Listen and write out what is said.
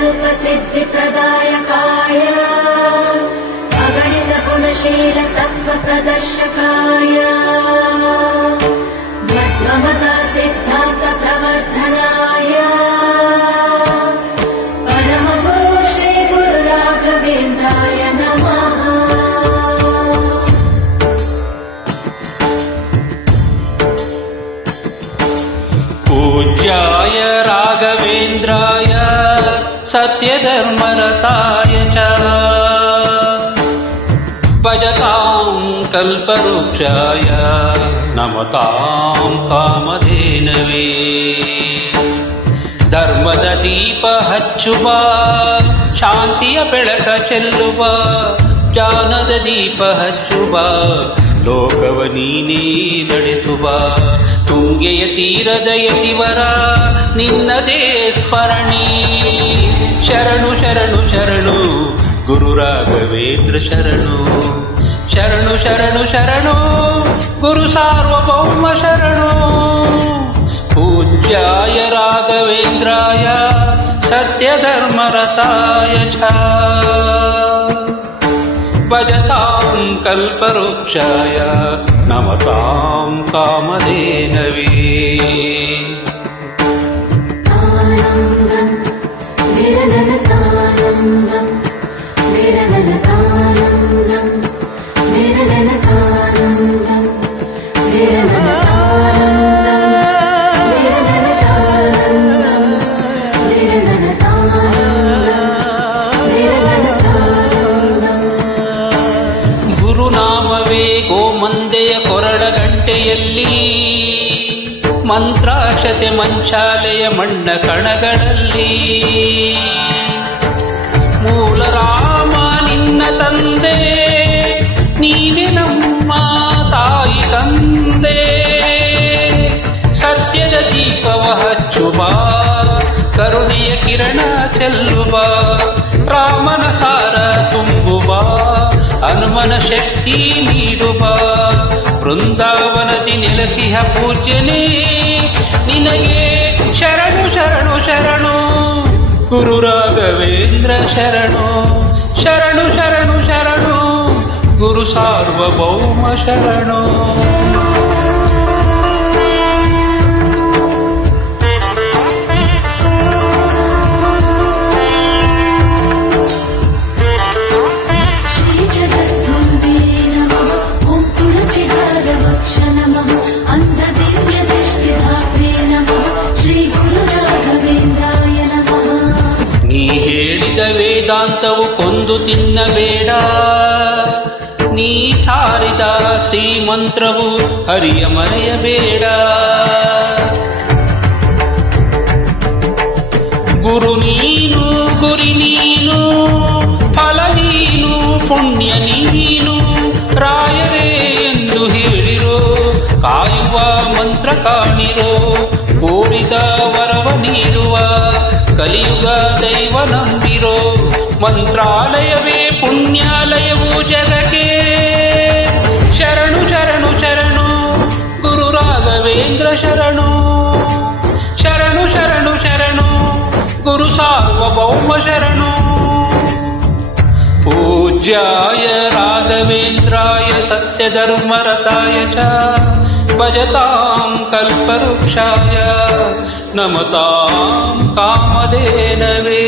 कल्पसिद्धिप्रदायकाय अगणितगुणशीलतत्त्वप्रदर्शकाय मध्वमता सिद्धान्तप्रवर्धनाय परमगुरु श्रीगुरुराघवेन्द्राय नमः। पूज्याय राघवेन्द्राय सत्यधर्मरताय च भजतां कल्पवृक्षाय नमतां कामधेनवे। ಧರ್ಮದ ದೀಪ ಹಚ್ಚುವ ಶಾಂತಿಯ ಬೆಳಕ ಚೆಲ್ಲುವ ಜ್ಞಾನದ ದೀಪ ಹಚ್ಚುವ ಲೋಕವ ನೀನೇ ನಡೆಸುವ ತುಂಗೆಯ ತೀರದ ಯತಿವರ ನಿನ್ನದೇ ಸ್ಮರಣಿ ಶರಣು ಶರಣು ಶರಣು ಗುರು ರಾಘವೇಂದ್ರ ಶರಣು ಶರಣು ಶರಣು ಶರಣು ಗುರು ಸಾರ್ವಭೌಮ ಶರಣು। पूज्याय राघवेन्द्राय सत्यधर्मरताय च भजतां कल्पवृक्षाय नमतां कामधेनवे। ಗೋಮಂದೆಯ ಕೊರಳ ಗಂಟೆಯಲ್ಲಿ ಮಂತ್ರಾಕ್ಷತೆ ಮಂಚಾಲೆಯ ಮಣ್ಣ ಕಣಗಳಲ್ಲಿ ಮೂಲ ರಾಮ ನಿನ್ನ ತಂದೆ ನೀನೆ ನಮ್ಮ ತಾಯಿ ತಂದೆ ಸತ್ಯದ ದೀಪವ ಹಚ್ಚುವ ಕರುಣೆಯ ಕಿರಣ ಚೆಲ್ಲುವ ರಾಮನ ಸಾರ ತುಂಬುವ ಹನುಮನ ಶಕ್ತಿ ನೀಡುವ ಬೃಂದಾವನದಿ ನೆಲೆಸಿಹ ಪೂಜ್ಯನೇ ನಿನಗೆ ಶರಣು ಶರಣು ಶರಣು ಗುರು ರಾಘವೇಂದ್ರ ಶರಣು ಶರಣು ಶರಣು ಶರಣು ಗುರು ಸಾರ್ವಭೌಮ ಶರಣು। ವೇದಾಂತವು ಕೊಂದು ತಿನ್ನಬೇಡ ನೀ ಸಾರಿದ ಶ್ರೀಮಂತ್ರವು ಹರಿಯ ಮರೆಯಬೇಡ ಗುರು ನೀನು ಗುರಿ ನೀನು ಫಲ ನೀನು ಪುಣ್ಯ ನೀನು ರಾಯರೇ ಎಂದು ಹೇಳಿರೋ ಕಾಯುವ ಮಂತ್ರ ಕಾಣಿರೋ ಕೋರಿದ ವರವ ನೀಡುವ ಕಲಿಯುಗ ದೈವ ನಂಬಿರೋ ಮಂತ್ರಾಲಯವೇ ಪುಣ್ಯಾಲಯವು ಜಗಕ್ಕೆ ಶರಣು ಶರಣು ಶರಣು ಗುರು ರಾಘವೇಂದ್ರ ಶರಣು ಶರಣು ಶರಣು ಶರಣು ಗುರು ಸಾರ್ವಭೌಮ ಶರಣು। पूज्याय राघवेन्द्राय सत्यधर्मरताय च भजतां कल्पवृक्षाय नमतां कामधेनवे।